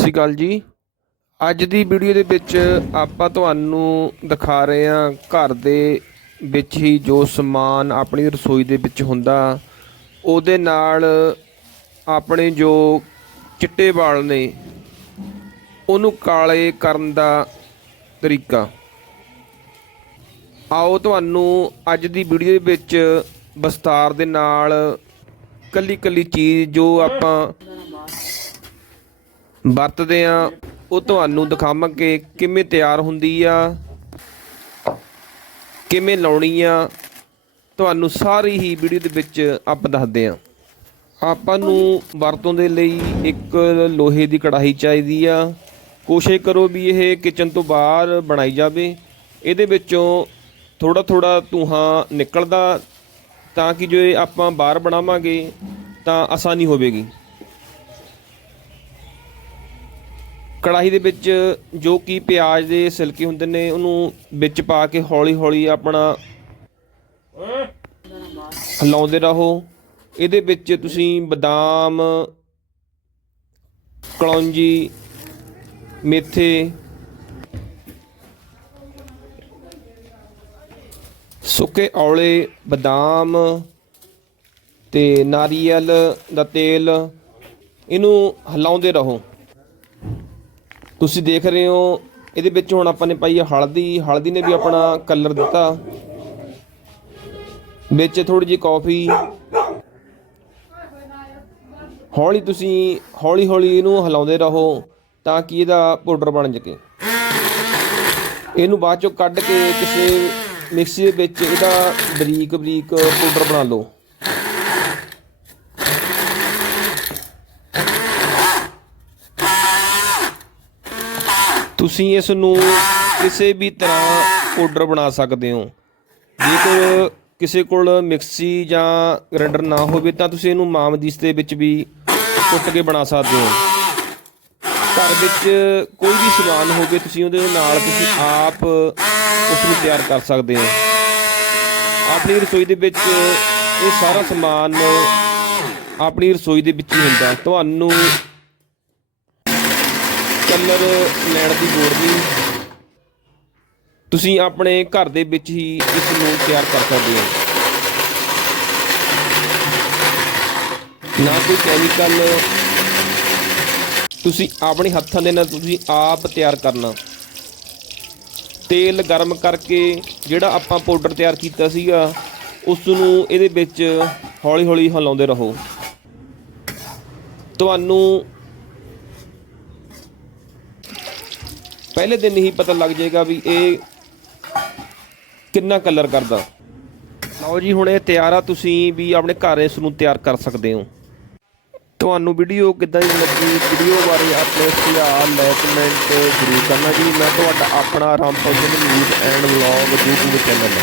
ਸ਼੍ਰੀ ਅਕਾਲ ਜੀ। ਅੱਜ ਦੀ ਵੀਡੀਓ ਦੇ ਵਿੱਚ ਆਪਾਂ ਤੁਹਾਨੂੰ ਦਿਖਾ ਰਹੇ ਹਾਂ ਘਰ ਦੇ ਵਿੱਚ ਹੀ ਜੋ ਸਮਾਨ ਆਪਣੀ ਰਸੋਈ ਦੇ ਵਿੱਚ ਹੁੰਦਾ, ਉਹਦੇ ਨਾਲ ਆਪਣੇ ਜੋ ਚਿੱਟੇ ਵਾਲ ਨੇ, ਉਹਨੂੰ ਕਾਲੇ ਕਰਨ ਦਾ ਤਰੀਕਾ। ਆਓ ਤੁਹਾਨੂੰ ਅੱਜ ਦੀ ਵੀਡੀਓ ਦੇ ਵਿੱਚ ਵਿਸਤਾਰ ਦੇ ਨਾਲ ਕੱਲੀ ਕੱਲੀ ਚੀਜ਼ ਜੋ ਆਪਾਂ ਵਰਤਦੇ ਆ ਉਹ ਤੁਹਾਨੂੰ ਦਿਖਾਵਾਂਗੇ ਕਿਵੇਂ ਤਿਆਰ ਹੁੰਦੀ ਆ, ਕਿਵੇਂ ਲਾਉਣੀ ਆ। ਤੁਹਾਨੂੰ ਸਾਰੀ ਹੀ ਵੀਡੀਓ ਦੇ ਵਿੱਚ ਆਪਾਂ ਦੱਸਦੇ ਆ ਆਪਾਂ ਨੂੰ ਵਰਤੋਂ ਦੇ ਲਈ ਇੱਕ ਲੋਹੇ ਦੀ ਕੜਾਹੀ ਚਾਹੀਦੀ ਆ। ਕੋਸ਼ਿਸ਼ ਕਰੋ ਵੀ ਇਹ ਕਿਚਨ ਤੋਂ ਬਾਹਰ ਬਣਾਈ ਜਾਵੇ। ਇਹਦੇ ਵਿੱਚੋਂ ਥੋੜਾ ਥੋੜਾ ਧੂਆਂ ਨਿਕਲਦਾ ਤਾਂ ਕਿ ਜੋ ਇਹ ਆਪਾਂ ਬਾਹਰ ਬਣਾਵਾਂਗੇ ਤਾਂ ਆਸਾਨੀ ਹੋਵੇਗੀ। ਕੜਾਹੀ ਦੇ ਵਿੱਚ ਜੋ ਕਿ ਪਿਆਜ਼ ਦੇ ਸਿਲਕੇ ਹੁੰਦੇ ਨੇ, ਉਹਨੂੰ ਵਿੱਚ ਪਾ ਕੇ ਹੌਲੀ ਹੌਲੀ ਆਪਣਾ ਹਿਲਾਉਂਦੇ ਰਹੋ। ਇਹਦੇ ਵਿੱਚ ਤੁਸੀਂ ਬਦਾਮ, ਕਲੌਂਜੀ, ਮੇਥੇ, ਸੁੱਕੇ ਔਲੇ, ਬਦਾਮ ਤੇ ਨਾਰੀਅਲ ਦਾ ਤੇਲ, ਇਹਨੂੰ ਹਿਲਾਉਂਦੇ ਰਹੋ। ਤੁਸੀਂ ਦੇਖ ਰਹੇ ਹੋ, ਇਹਦੇ ਵਿੱਚ ਹੁਣ ਆਪਾਂ ਨੇ ਪਾਈ ਹੈ ਹਲਦੀ ਹਲਦੀ ਨੇ ਵੀ ਆਪਣਾ ਕਲਰ ਦਿੱਤਾ। ਵਿੱਚ ਥੋੜੀ ਜਿਹੀ ਕਾਫੀ ਹੌਲੀ ਤੁਸੀਂ ਹੌਲੀ ਹੌਲੀ ਇਹਨੂੰ ਹਿਲਾਉਂਦੇ ਰਹੋ ਤਾਂ ਕਿ ਇਹਦਾ ਪਾਊਡਰ ਬਣ ਸਕੇ ਇਹਨੂੰ ਬਾਅਦ ਚੋਂ ਕੱਢ ਕੇ ਕਿਸੇ ਮਿਕਸੀ ਦੇ ਵਿੱਚ ਇਹਦਾ ਬਰੀਕ ਬਰੀਕ ਪਾਊਡਰ ਬਣਾ ਲਓ। ਤੁਸੀਂ ਇਸ ਨੂੰ ਕਿਸੇ ਵੀ ਤਰ੍ਹਾਂ ਪਾਊਡਰ ਬਣਾ ਸਕਦੇ ਹੋ। ਜੇਕਰ ਕਿਸੇ ਕੋਲ ਮਿਕਸੀ ਜਾਂ ਗ੍ਰਾਈਂਡਰ ਨਾ ਹੋਵੇ ਤਾਂ ਤੁਸੀਂ ਇਹਨੂੰ ਮਾਮਦੀਸ ਦੇ ਵਿੱਚ ਵੀ ਕੁੱਟ ਕੇ ਬਣਾ ਸਕਦੇ ਹੋ। ਘਰ ਵਿੱਚ ਕੋਈ ਵੀ ਸਮਾਨ ਹੋਵੇ ਤੁਸੀਂ ਉਹਦੇ ਨਾਲ ਤੁਸੀਂ ਆਪ ਉਸ ਨੂੰ ਤਿਆਰ ਕਰ ਸਕਦੇ ਹੋ। ਆਪਣੀ ਰਸੋਈ ਦੇ ਵਿੱਚ ਇਹ ਸਾਰਾ ਸਮਾਨ ਆਪਣੀ ਰਸੋਈ ਦੇ ਵਿੱਚ ਹੀ ਹੁੰਦਾ। ਤੁਹਾਨੂੰ ਕਲਰ ਲੈਣ ਦੀ ਲੋੜ ਨਹੀਂ। ਤੁਸੀਂ ਆਪਣੇ ਘਰ ਦੇ ਵਿੱਚ ਹੀ ਇਸ ਨੂੰ ਤਿਆਰ ਕਰ ਸਕਦੇ ਹੋ। ਨਾ ਕੋਈ ਕੈਮੀਕਲ ਤੁਸੀਂ ਆਪਣੇ ਹੱਥਾਂ ਦੇ ਨਾਲ ਤੁਸੀਂ ਆਪ ਤਿਆਰ ਕਰਨਾ। ਤੇਲ ਗਰਮ ਕਰਕੇ ਜਿਹੜਾ ਆਪਾਂ ਪਾਊਡਰ ਤਿਆਰ ਕੀਤਾ ਸੀਗਾ, ਉਸ ਨੂੰ ਇਹਦੇ ਵਿੱਚ ਹੌਲੀ ਹੌਲੀ ਹਿਲਾਉਂਦੇ ਰਹੋ। ਤੁਹਾਨੂੰ ਪਹਿਲੇ ਦਿਨ ਹੀ ਪਤਾ ਲੱਗ ਜਾਏਗਾ ਵੀ ਇਹ ਕਿੰਨਾ ਕਲਰ ਕਰਦਾ। ਲਓ ਜੀ, ਹੁਣ ਇਹ ਤਿਆਰ ਆ ਤੁਸੀਂ ਵੀ ਆਪਣੇ ਘਰ ਇਸ ਨੂੰ ਤਿਆਰ ਕਰ ਸਕਦੇ ਹੋ। ਤੁਹਾਨੂੰ ਵੀਡੀਓ ਕਿੱਦਾਂ ਦੀ ਲੱਗੀ ਵੀਡੀਓ ਬਾਰੇ ਆਪਣੇ ਸੁਝਾਅ ਲੈ ਕਮੈਂਟ ਜ਼ਰੂਰ ਕਰਨਾ ਜੀ। ਮੈਂ ਤੁਹਾਡਾ ਆਪਣਾ Rampal Singh news and vlog YouTube channel